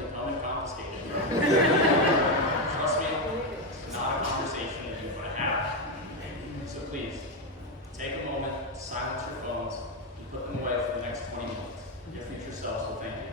they come and confiscate it. Trust me, it's not a conversation that you want to have. So please, take a moment to silence your phones and put them away for the next 20 minutes. Your future selves will thank you.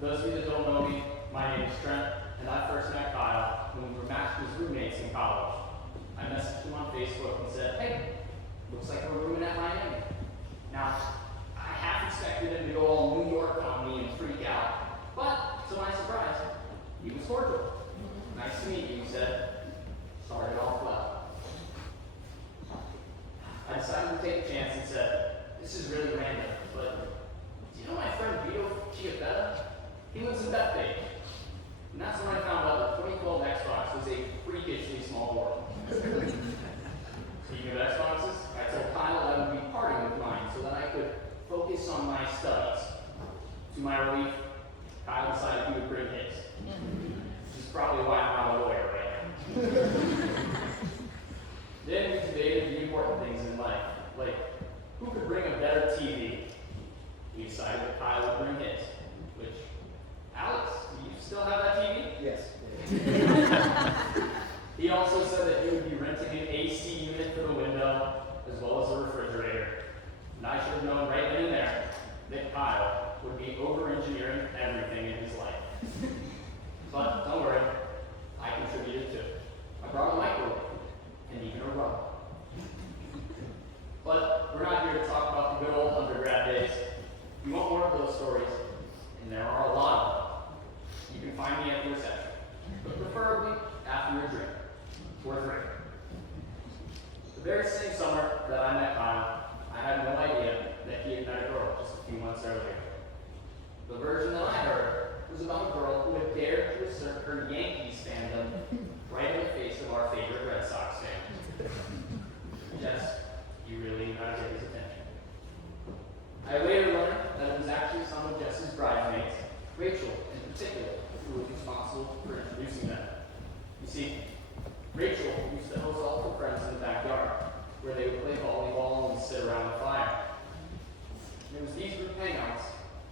For those of you that don't know me, my name is Trent, and I first met Kyle when we were master's roommates in college. I messaged him on Facebook and said, hey, looks like we're rooming at Miami. Now, I half expected him to go all New York on me and freak out, but to my surprise, he was cordial. Nice to meet you, he said. Started off well. I decided to take a chance and said, this is really random, but do you know my friend Vito Chiappetta? He lives in Bethpage. And that's when I found out that 2012 Xbox was a freakishly small world. Speaking of Xboxes, I told Kyle that I would be parting with mine so that I could focus on my studies. To my relief, Kyle decided he would bring his. Which is probably why I'm not a lawyer right now. Then we debated the important things in life, like who could bring a better TV. We decided that Kyle would bring his, which, Alex, do you still have that TV? Yes. He also said that he would be renting an AC unit for the window, as well as a refrigerator. And I should have known right then and there that Kyle would be over-engineering everything in his life. But don't worry, I contributed too. I brought a microwave, and even a rug. But we're not here to talk about the good old undergrad days. If you want more of those stories, and there are a lot of them, you can find me at the reception, but preferably after your drink, or drink. The very same summer that I met Kyle, I had no idea that he had met a girl just a few months earlier. The version that I heard was about a girl who had dared to assert her Yankees fandom right in the face of our favorite Red Sox fan. Jess, you really knew how to get his attention. I later learned that it was actually some of Jess's bridesmaids, Rachel in particular, who was responsible for introducing them. You see, Rachel used to host all her friends in the backyard, where they would play volleyball and sit around the fire. And it was these group hangouts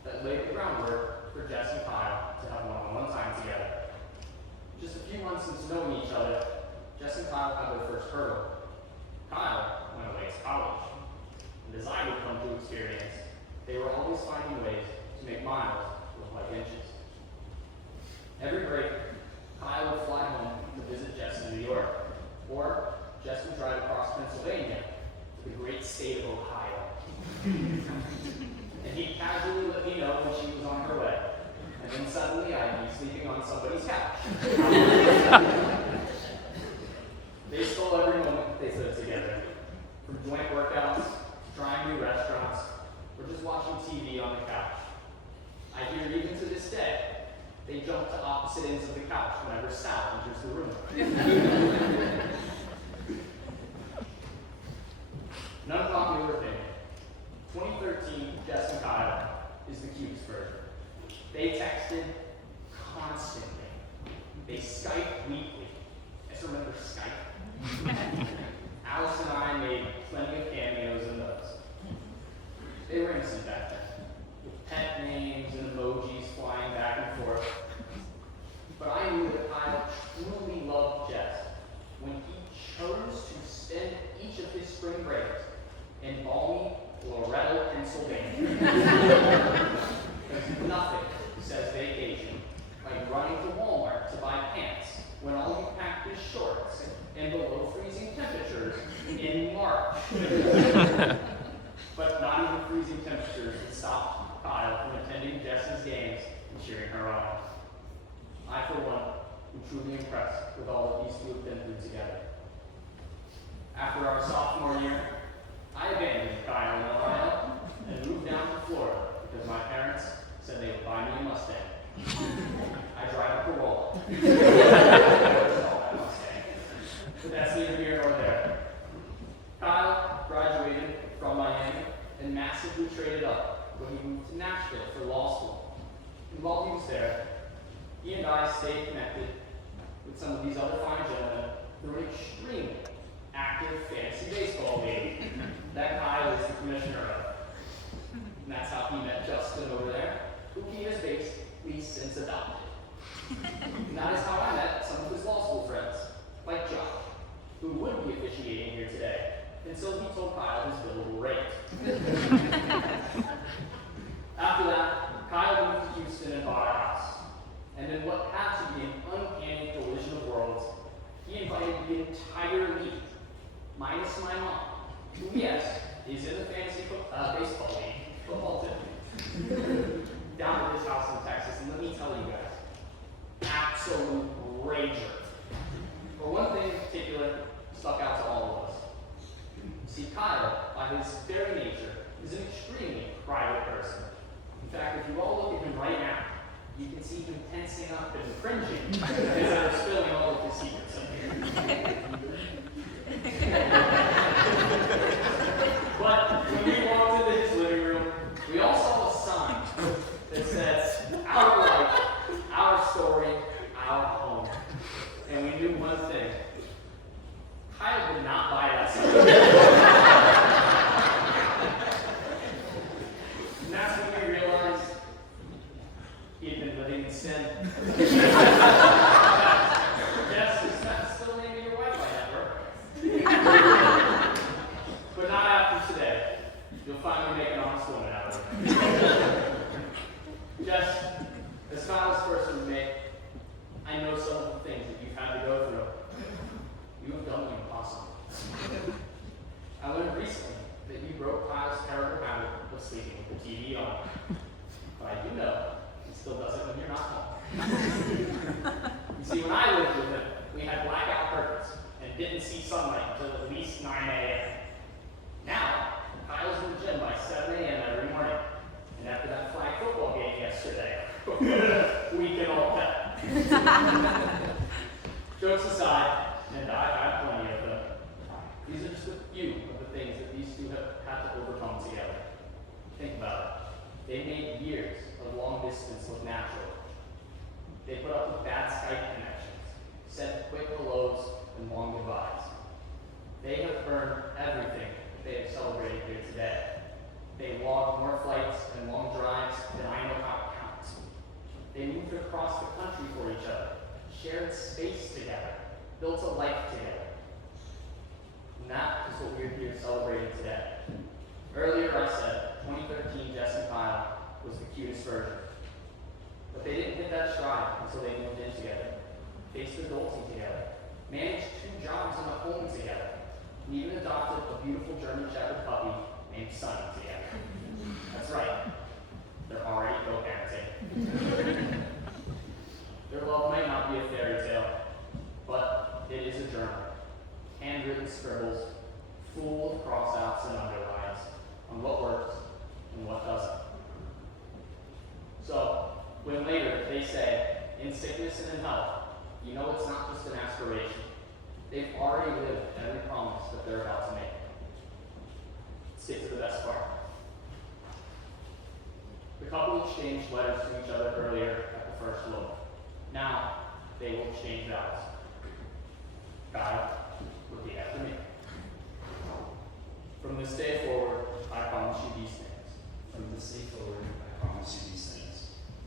that laid the groundwork for Jess and Kyle to have one-on-one time together. Just a few months into knowing each other, Jess and Kyle had their first hurdle. Kyle went away to college. And as I would come to experience, they were always finding ways to make miles look like inches. Every break, Kyle would fly home to visit Jess in New York, or Jess would drive across Pennsylvania to the great state of Ohio. And he'd casually let me know when she was on her way, and then suddenly I'd be sleeping on somebody's couch. They stole every moment they lived together, from joint workouts, trying new restaurants, or just watching TV on the couch. I hear even to this day, they jump to opposite ends of the couch whenever Sal enters the room. An unpopular opinion. 2013 Jess and Kyle is the cutest version. They texted constantly. They Skyped weekly. I still remember Skype. Alice and I made plenty of cameos in those. They were innocent back then, with pet names and emojis flying back and forth. But I knew that Kyle truly loved Jess when he chose to spend each of his spring breaks in balmy Loretto, Pennsylvania. Because nothing says vacation like running to Walmart to buy pants when all you packed is shorts and below freezing temperatures in March. But not even freezing temperatures would stop Kyle from attending Jess's games and cheering her on. I, for one, am truly impressed with all that these two have been through together. After our sophomore year, I abandoned Kyle in Ohio and moved down to Florida because my parents said they would buy me a Mustang. I drive a Corolla. But that's neither here nor there. Kyle graduated from Miami and massively traded up when he moved to Nashville for law school. And while he was there, he and I stayed connected with some of these other fine gentlemen through an extremely active fantasy baseball league that Kyle is the commissioner of. And that's how he met Justin over there, who he has basically since adopted. And that is how I met some of his law school friends, like Josh, who would be officiating here today, until he told Kyle his billable rate. After that, Kyle moved to Houston and bought a house. And in what had to be an uncanny collision of worlds, he he invited the entire league, minus my mom, who, yes, is in the fantasy baseball league, football too, down to his house in Texas. And let me tell you guys, absolute rager. But one thing in particular stuck out to all of us. See, Kyle, by his very nature, is an extremely private person. In fact, if you all look at him right now, you can see him tensing up and cringing as they're spilling all of his secrets. But when we walked into his living room, we all saw a sign that says, "Our life, our story, our home." And we knew one thing. Kyle did not buy that sign. And that's when we realized he had been living in sin. Yes, is that still naming your wife by that word? But not after today. You'll finally make an honest woman out of her. Jess, as Kyle's first roommate, I know some of the things that you've had to go through. You have done the impossible. I learned recently that you broke Kyle's terrible habit of sleeping with the TV on. But I do know he still does it when you're not home. You see, when I lived with him, we had blackout curtains and didn't see sunlight until at least 9 a.m. Now, Kyle's in the gym by 7 a.m. every morning. And after that flag football game yesterday, we can all bet. Jokes aside, and I've had plenty of them, these are just a few of the things that these two have had to overcome together. Think about it. They made years of long distance look natural. They put up with bad Skype connections, sent quick hellos and long goodbyes. They have earned everything that they have celebrated here today. They logged more flights and long drives than I know how to count. They moved across the country for each other, shared space together, built a life together. And that is what we're here celebrating today. Earlier I said 2013 Jess and Kyle was the cutest version. But they didn't hit that stride until they moved in together, faced adulting together, managed 2 jobs and a home together, and even adopted a beautiful German Shepherd puppy named Sunny together. That's right. They're already co-parenting. Their love might not be a fairy tale, but it is a journal. Handwritten scribbles, full of cross-outs and underlines on what works and what doesn't. So, when later they say, in sickness and in health, you know it's not just an aspiration. They've already lived every promise that they're about to make. Let's get to the best part. The couple exchanged letters to each other earlier at the first look. Now, they will exchange vows. Kyle, repeat after me. From this day forward, I promise you these things. From this day forward, I promise you these things.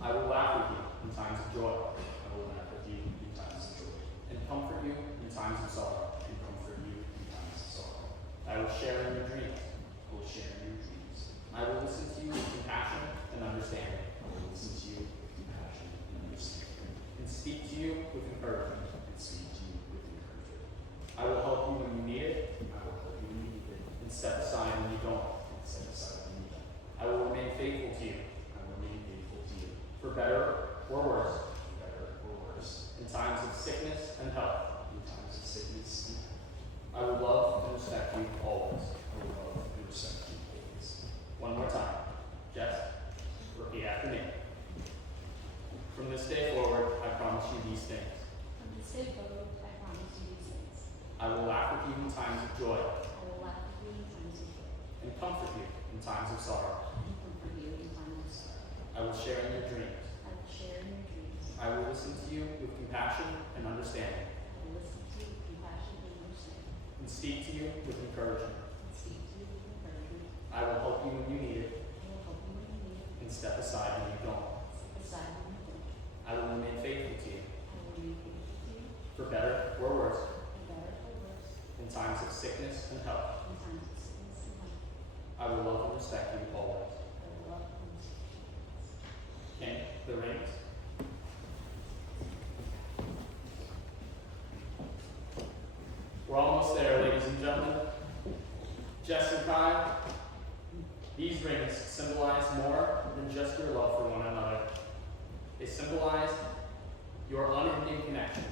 I will laugh with you in times of joy, I will laugh with you in times of joy, and comfort you in times of sorrow. and comfort you in times of sorrow. I will share in your dreams. I will share in your dreams. I will listen to you with compassion and understanding, I will listen to you with compassion and understanding, and speak to you with encouragement. and speak to you with encouragement. I will help you when you need it, I will help you when you need it, and step aside when you don't. and set aside when you don't. I will remain faithful to you, I will remain faithful to you, for better or worse, for better or worse, in times of sickness and health. in times of sickness and health. I will love and respect you always. I will love and respect you always. One more time. Jess, repeat after me. From this day forward, I promise you these things. From this day forward, I promise you these things. I will laugh with you in times of joy, I will laugh with you in times of joy, and comfort you in times of sorrow. and comfort you in times of sorrow. I will share in your dreams. I will share in your dreams. I will listen to you with compassion and understanding, I will listen to you with compassion and understanding, and speak to you with encouragement. and speak to you with encouragement. I will help you when you need it, I will help you when you need it, and step aside when you don't. step aside when you don't. I will remain faithful to you, I will remain faithful to you, for better or worse, for better or worse, in times of sickness and health. in times of sickness and health. I will love and respect you always. I will love and respect you always. King, the rings. Jess and Kai, these rings symbolize more than just your love for one another. They symbolize your unending connection,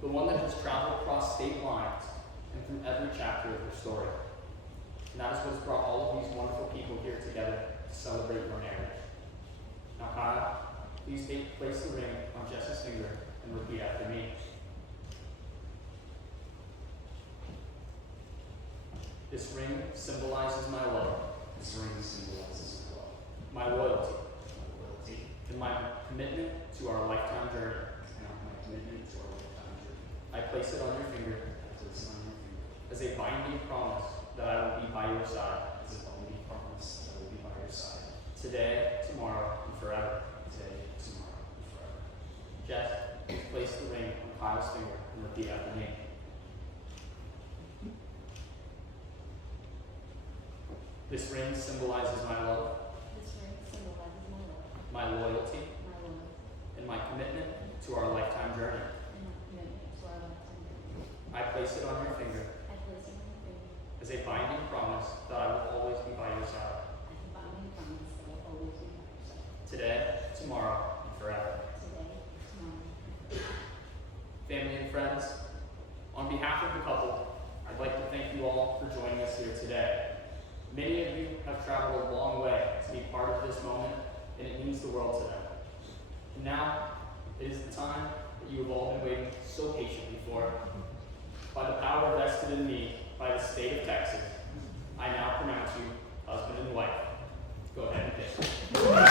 the one that has traveled across state lines and through every chapter of your story. And that is what has brought all of these wonderful people here together to celebrate your marriage. Now, Kyle, please place the ring on Jess's finger and repeat after me. This ring symbolizes my love, This ring symbolizes love, my loyalty, my loyalty, and my commitment to our lifetime journey. and my commitment to our lifetime journey. I place it on your finger I place it on your finger as a binding promise that I will be by your side as a binding promise that I will be by your side today, tomorrow, and forever. today, tomorrow, and forever. Jess, please place the ring on Kyle's finger and repeat after me. This ring symbolizes my love, This ring symbolizes my love, my loyalty, my loyalty, and my commitment to our lifetime journey. and my commitment to our lifetime journey. I place it on your finger I place it on your finger as a binding promise that I will always be by your side as a binding promise that I will always be by your side. today, tomorrow, and forever. Today, tomorrow, Family and friends, on behalf of the couple, I'd like to thank you all for joining us here today. Many of you have traveled a long way to be part of this moment, and it means the world to them. And now, it is the time that you have all been waiting so patiently for. By the power vested in me by the state of Texas, I now pronounce you husband and wife. Go ahead and kiss.